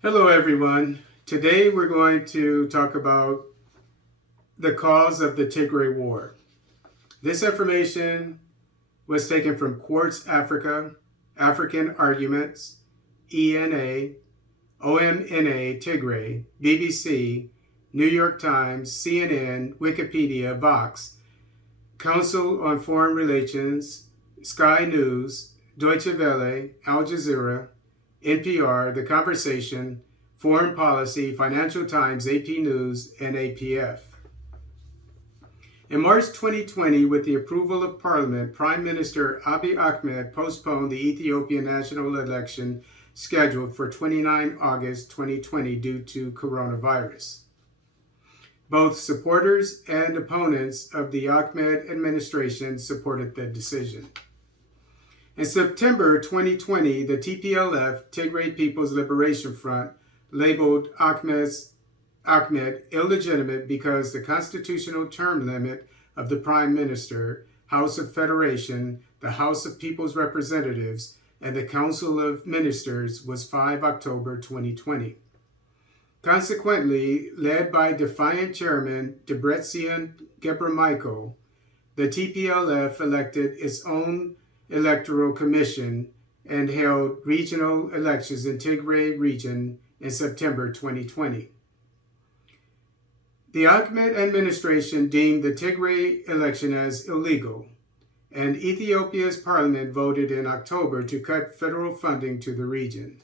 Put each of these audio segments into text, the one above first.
Hello, everyone. Today we're going to talk about the cause of the Tigray War. This information was taken from Quartz Africa, African Arguments, ENA, OMNA Tigray, BBC, New York Times, CNN, Wikipedia, Vox, Council on Foreign Relations, Sky News, Deutsche Welle, Al Jazeera, NPR, The Conversation, Foreign Policy, Financial Times, AP News, and APF. In March 2020, with the approval of Parliament, Prime Minister Abiy Ahmed postponed the Ethiopian national election scheduled for 29 August 2020 due to coronavirus. Both supporters and opponents of the Ahmed administration supported the decision. In September 2020, the TPLF, Tigray People's Liberation Front, labeled Ahmed illegitimate because the constitutional term limit of the Prime Minister, House of Federation, the House of People's Representatives, and the Council of Ministers was 5 October 2020. Consequently, led by defiant chairman Debretsion Gebremichael, the TPLF elected its own electoral commission and held regional elections in Tigray region in September 2020. The Ahmed administration deemed the Tigray election as illegal, and Ethiopia's parliament voted in October to cut federal funding to the region.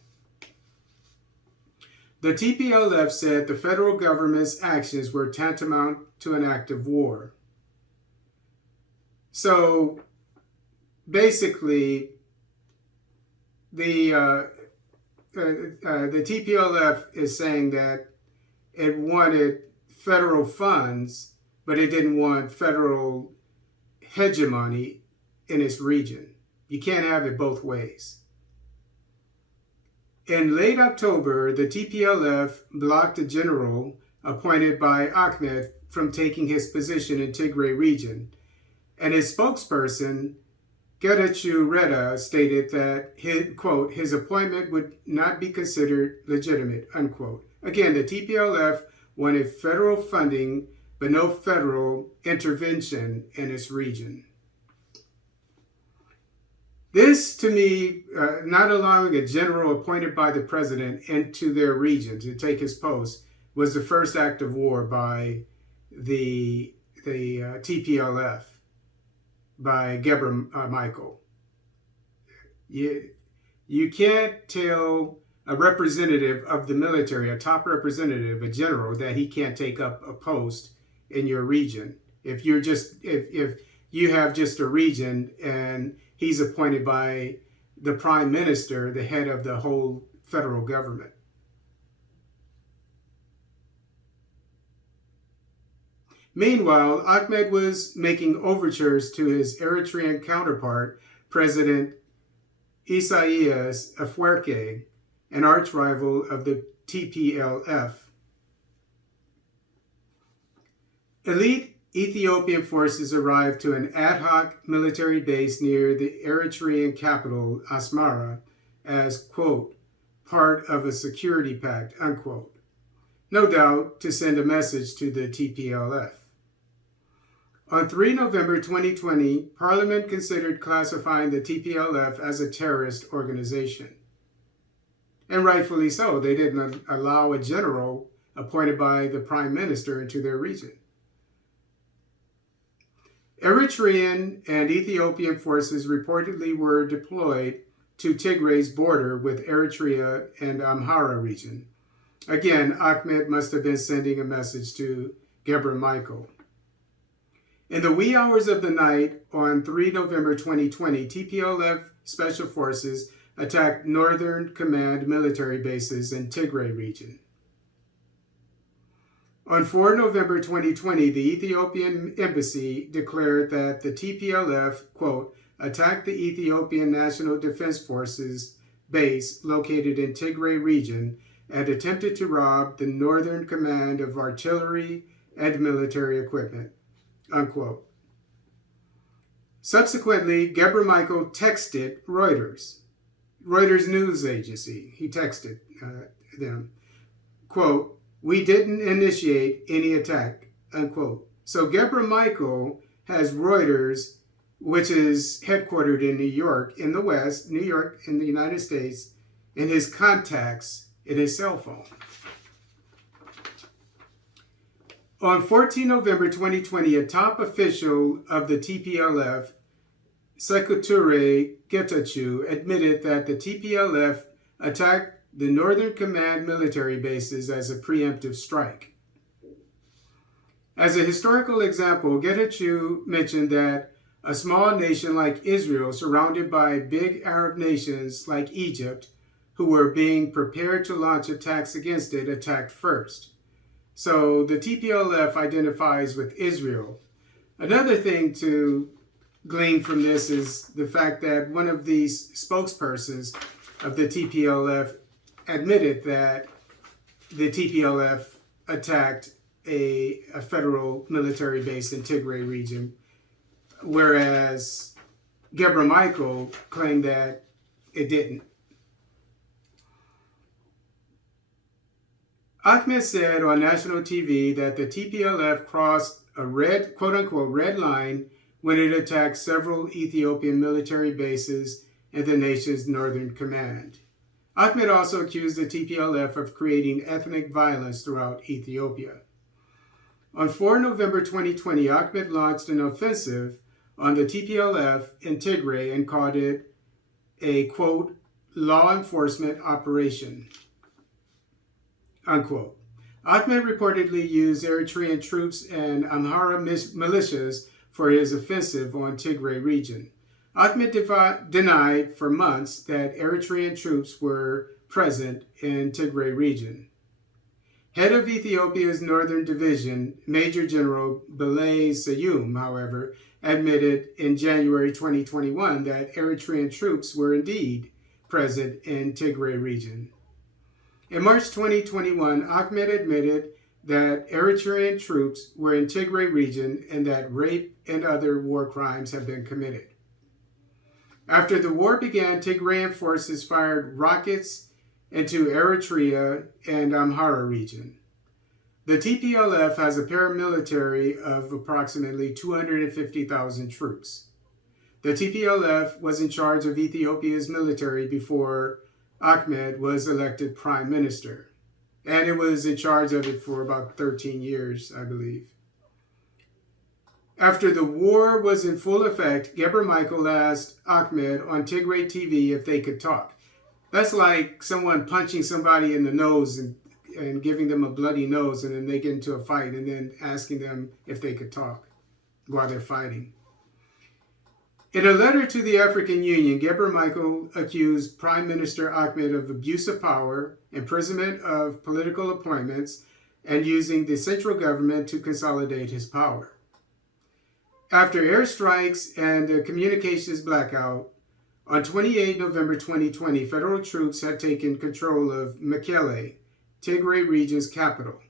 The TPLF said the federal government's actions were tantamount to an act of war. So basically, the TPLF is saying that it wanted federal funds, but it didn't want federal hegemony in its region. You can't have it both ways. In late October, the TPLF blocked a general appointed by Ahmed from taking his position in Tigray region, and his spokesperson, Getachew Reda, stated that his appointment would not be considered legitimate, unquote. Again, the TPLF wanted federal funding, but no federal intervention in its region. This, to me, not allowing a general appointed by the president into their region to take his post, was the first act of war by the TPLF. By Gebremichael. You can't tell a representative of the military, a top representative, a general, that he can't take up a post in your region. If you have just a region and he's appointed by the Prime Minister, the head of the whole federal government. Meanwhile, Ahmed was making overtures to his Eritrean counterpart, President Isaias Afwerki, an arch-rival of the TPLF. Elite Ethiopian forces arrived to an ad hoc military base near the Eritrean capital, Asmara, as, quote, part of a security pact, unquote. No doubt to send a message to the TPLF. On 3 November 2020, Parliament considered classifying the TPLF as a terrorist organization. And rightfully so. They didn't allow a general appointed by the Prime Minister into their region. Eritrean and Ethiopian forces reportedly were deployed to Tigray's border with Eritrea and Amhara region. Again, Ahmed must have been sending a message to Gebremichael. In the wee hours of the night on 3 November 2020, TPLF Special Forces attacked Northern Command military bases in Tigray region. On 4 November 2020, the Ethiopian embassy declared that the TPLF, quote, attacked the Ethiopian National Defense Forces base located in Tigray region and attempted to rob the Northern Command of artillery and military equipment, unquote. Subsequently, Gebremichael texted Reuters, Reuters news agency. He texted them, quote, "We didn't initiate any attack," unquote. So Gebremichael has Reuters, which is headquartered in New York, in the West, New York in the United States, in his contacts in his cell phone. On 14 November 2020, a top official of the TPLF, Secretary Getachew, admitted that the TPLF attacked the Northern Command military bases as a preemptive strike. As a historical example, Getachew mentioned that a small nation like Israel, surrounded by big Arab nations like Egypt, who were being prepared to launch attacks against it, attacked first. So the TPLF identifies with Israel. Another thing to glean from this is the fact that one of these spokespersons of the TPLF admitted that the TPLF attacked a federal military base in Tigray region, whereas Gebremichael claimed that it didn't. Ahmed said on national TV that the TPLF crossed a red, quote-unquote, red line when it attacked several Ethiopian military bases in the nation's northern command. Ahmed also accused the TPLF of creating ethnic violence throughout Ethiopia. On 4 November 2020, Ahmed launched an offensive on the TPLF in Tigray and called it a, quote, law enforcement operation, unquote. Ahmed reportedly used Eritrean troops and Amhara militias for his offensive on Tigray region. Ahmed denied for months that Eritrean troops were present in Tigray region. Head of Ethiopia's Northern Division, Major General Belay Sayum, however, admitted in January 2021 that Eritrean troops were indeed present in Tigray region. In March 2021, Ahmed admitted that Eritrean troops were in Tigray region and that rape and other war crimes have been committed. After the war began, Tigrayan forces fired rockets into Eritrea and Amhara region. The TPLF has a paramilitary of approximately 250,000 troops. The TPLF was in charge of Ethiopia's military before Ahmed was elected prime minister, and it was in charge of it for about 13 years, I believe. After the war was in full effect, Gebremichael asked Ahmed on Tigray TV if they could talk. That's like someone punching somebody in the nose and giving them a bloody nose, and then they get into a fight and then asking them if they could talk while they're fighting. In a letter to the African Union, Gebremichael accused Prime Minister Ahmed of abuse of power, imprisonment of political appointments, and using the central government to consolidate his power. After airstrikes and a communications blackout, on 28 November 2020, federal troops had taken control of Mekelle, Tigray region's capital,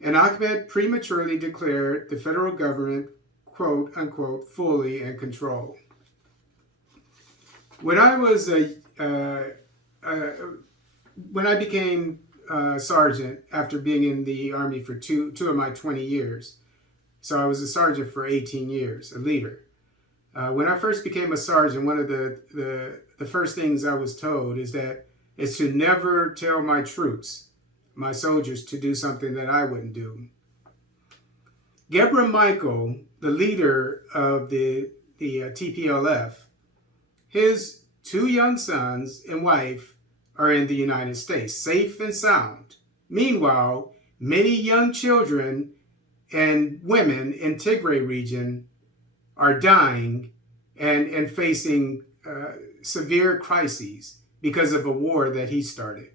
and Ahmed prematurely declared the federal government, quote unquote, fully in control. When I became sergeant after being in the Army for two of my 20 years, so I was a sergeant for 18 years, a leader. When I first became a sergeant, one of the first things I was told is to never tell my troops, my soldiers, to do something that I wouldn't do. Gebremichael, the leader of the TPLF, his 2 young sons and wife are in the United States, safe and sound. Meanwhile, many young children and women in Tigray region are dying and facing severe crises because of a war that he started.